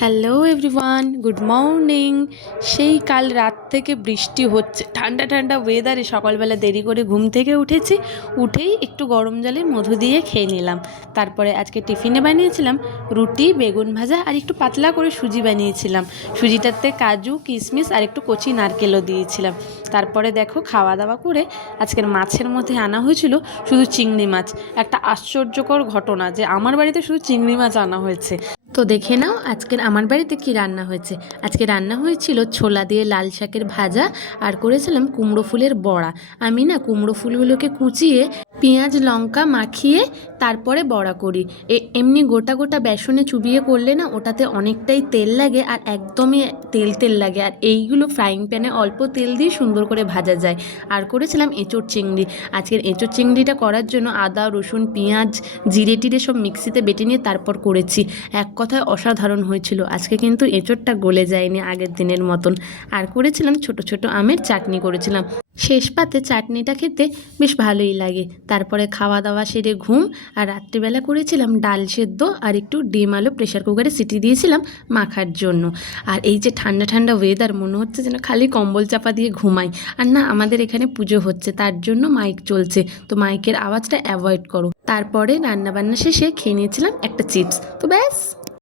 Hello everyone, good morning. সেই কাল রাত থেকে বৃষ্টি হচ্ছে, ঠান্ডা ঠান্ডা ওয়েদারে সকালবেলা দেরি করে ঘুম থেকে উঠেছি। উঠেই একটু গরম জলের মধু দিয়ে খেয়ে নিলাম। তারপরে আজকে টিফিনে বানিয়েছিলাম রুটি, বেগুন ভাজা আর একটু পাতলা করে সুজি বানিয়েছিলাম। সুজিটাতে কাজু, কিশমিশ আর একটু কচি নারকেলও দিয়েছিলাম। তারপরে দেখো, খাওয়া দাওয়া করে আজকের মাছের মধ্যে আনা হয়েছিল শুধু চিংড়ি মাছ। একটা আশ্চর্যকর ঘটনা যে আমার বাড়িতে শুধু চিংড়ি মাছ আনা হয়েছে। তো দেখে নাও আজকের আমার বাড়িতে কি রান্না হয়েছে। আজকে রান্না হয়েছিল ছোলা দিয়ে লাল শাকের ভাজা আর করেছিলাম কুমড়ো ফুলের বড়া। আমি না কুমড়ো ফুলগুলোকে কুচিয়ে পেঁয়াজ লঙ্কা মাখিয়ে তারপরে বড়া করি। এমনি গোটা গোটা বেসনে চুবিয়ে করলে না ওটাতে অনেকটাই তেল লাগে আর একদমই তেল তেল লাগে, আর এইগুলো ফ্রাইং প্যানে অল্প তেল দিয়ে সুন্দর করে ভাজা যায়। আর করেছিলাম এঁচোড় চিংড়ি। আজকের এঁচোড় চিংড়িটা করার জন্য আদা রসুন পেঁয়াজ জিরে টিরে সব মিক্সিতে বেটে নিয়ে তারপর করেছি। এক কথায় অসাধারণ হয়েছিল। আজকে কিন্তু এঁচোড়টা গলে যায়নি আগের দিনের মতন। আর করেছিলাম ছোট ছোট আমের চাটনি করেছিলাম। শেষ পাতে চাটনিটা খেতে বেশ ভালোই লাগে। তারপরে খাওয়া দাওয়া সেরে ঘুম। আর রাত্রিবেলা করেছিলাম ডাল সেদ্ধ আর একটু ডিম আলু প্রেশার কুকারে সিটি দিয়েছিলাম মাখার জন্য। আর এই যে ঠান্ডা ঠান্ডা ওয়েদার, মনে হচ্ছে যেন খালি কম্বল চাপা দিয়ে ঘুমাই। আর না, আমাদের এখানে পুজো হচ্ছে, তার জন্য মাইক চলছে, তো মাইকের আওয়াজটা অ্যাভয়েড করো। তারপরে রান্নাবান্না শেষে খেয়ে নিয়েছিলাম একটা চিপস। তো ব্যাস।